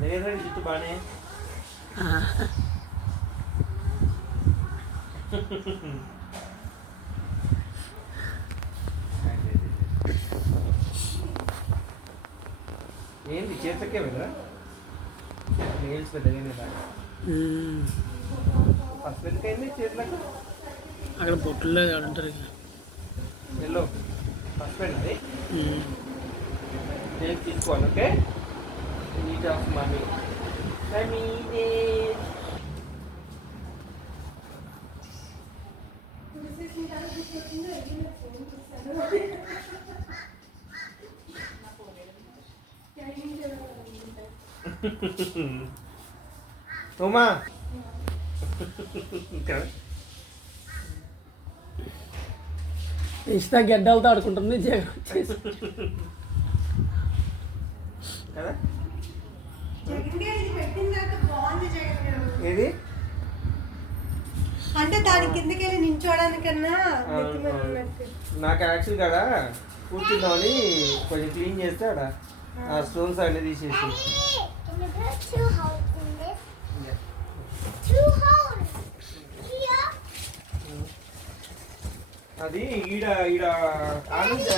లేదండి జిట్టు బానే ఏంటి చేతకే వెళ్ళరా నేల్స్ పెద్దగానే ఫస్ట్ పెద్దకైంది చేతులకు అక్కడ పొట్టులో ఉంటారు ఎల్లో ఫస్ట్ పెద్ద అది నేను తీసుకోవాలి ఓకే నీట్ ఆఫ్ మనీ ఉమా ఇష్టం గడ్డలతో ఆడుకుంటుంది కదా ఏది అంటే దాని కిందకి వెళ్ళి నించోడానికన్నా నాకు యాక్చువల్ కాడ కూర్చుందామని కొంచెం క్లీన్ చేస్తే ఆడ ఆ స్టోన్స్ అన్నీ తీసేసి అది ఈడ ఈడ ఆనంద